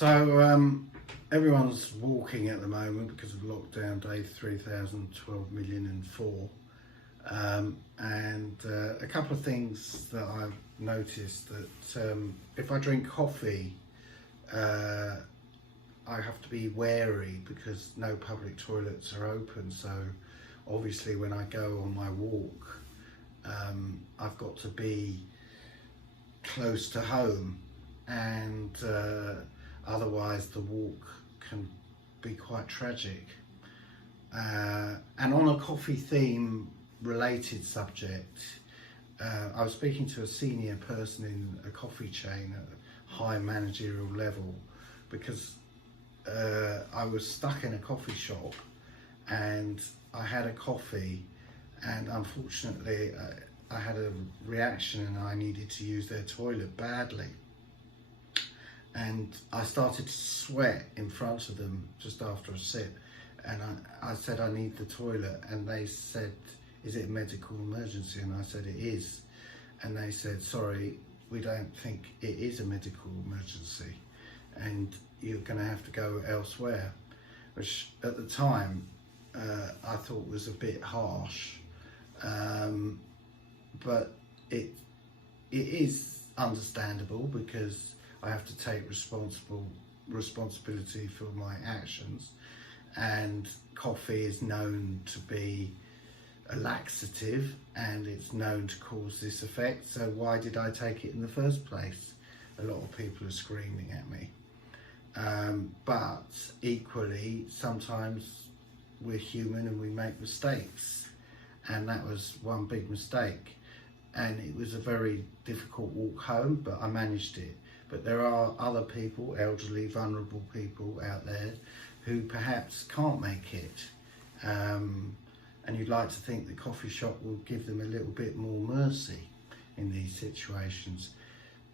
Everyone's walking at the moment because of lockdown day 3012,004. A couple of things that I've noticed that if I drink coffee, I have to be wary because no public toilets are open. So obviously when I go on my walk, I've got to be close to home, and otherwise the walk can be quite tragic. And on a coffee theme related subject, I was speaking to a senior person in a coffee chain at a high managerial level because I was stuck in a coffee shop and I had a coffee, and unfortunately I had a reaction and I needed to use their toilet badly. And I started to sweat in front of them just after a sip, and I said I need the toilet, and they said, is it a medical emergency? And I said it is, and they said, sorry, we don't think it is a medical emergency and you're going to have to go elsewhere, which at the time I thought was a bit harsh, but it is understandable because I have to take responsibility for my actions, and coffee is known to be a laxative and it's known to cause this effect. So why did I take it in the first place? A lot of people are screaming at me. But equally, sometimes we're human and we make mistakes, and that was one big mistake. And it was a very difficult walk home, but I managed it. But there are other people, elderly, vulnerable people out there who perhaps can't make it. And you'd like to think the coffee shop will give them a little bit more mercy in these situations.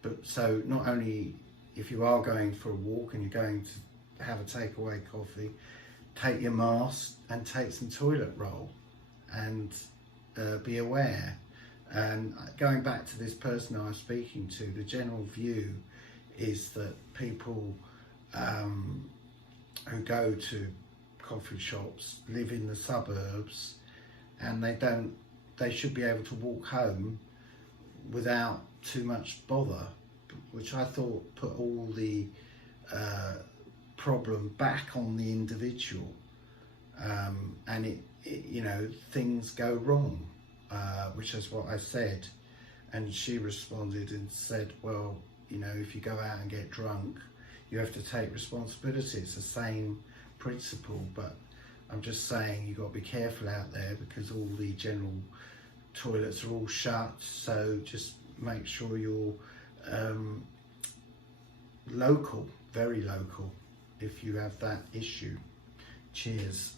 But so not only if you are going for a walk and you're going to have a takeaway coffee, take your mask and take some toilet roll, and be aware. And going back to this person I was speaking to, the general view is that people who go to coffee shops live in the suburbs, and they should be able to walk home without too much bother, which I thought put all the problem back on the individual. And it things go wrong, which is what I said. And she responded and said, well, if you go out and get drunk, you have to take responsibility. It's the same principle, but I'm just saying you've got to be careful out there because all the general toilets are all shut. So just make sure you're local, very local, if you have that issue. Cheers.